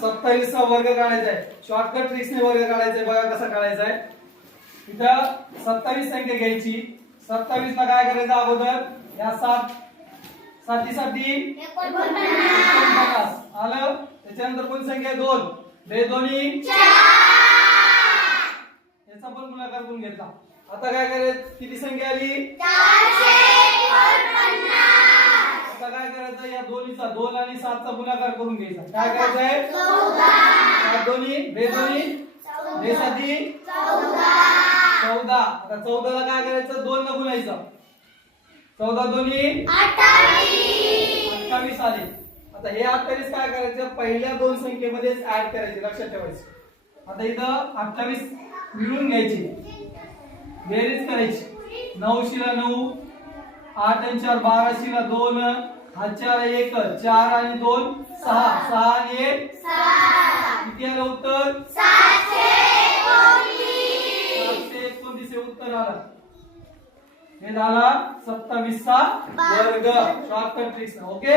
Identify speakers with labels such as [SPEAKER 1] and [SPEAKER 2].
[SPEAKER 1] सत्तावीसचा वर्ग काढायचा आहे. शॉर्टकट ट्रिक्सने वर्ग काढायचा आहे. बघा कसा काढायचा आहे. इथं सत्तावीस संख्या घ्यायची. सत्तावीस ला काय करायचं अगोदर? या सात साती साती एकोणपन्नास. आलं? त्याच्यानंतर कोणती संख्या आहे? दोन. बे दोन्ही. याचा पण गुणाकार करून घेतला. आता काय करायचं? किती संख्या आली? या दोन्हीचा दोन आणि सातचा गुणाकार करून घ्यायचा. काय करायचंय? सात दोन्ही? बे दोन्ही बे साती चौदा. आता चौदाला काय करायचं? दोन न गुणायचं. चौदा दोन्ही. अठ्ठावीस. आले. आता हे अठ्ठावीस काय करायचं? पहिल्या दोन संख्येमध्येच ऍड करायचे. लक्षात ठेवायचं. आता इथं अठ्ठावीस मिळून घ्यायची. बेरीज करायची. नऊशीला नऊ आठ आणि चार बाराशीला दोन हातच्याला एक चार आणि दोन सहा. सहा आणि एक. किती आलं उत्तर? सातशे एकोणतीस. हे उत्तर आलं. हे झाला सत्तावीसचा वर्ग. Shortcut tricks okay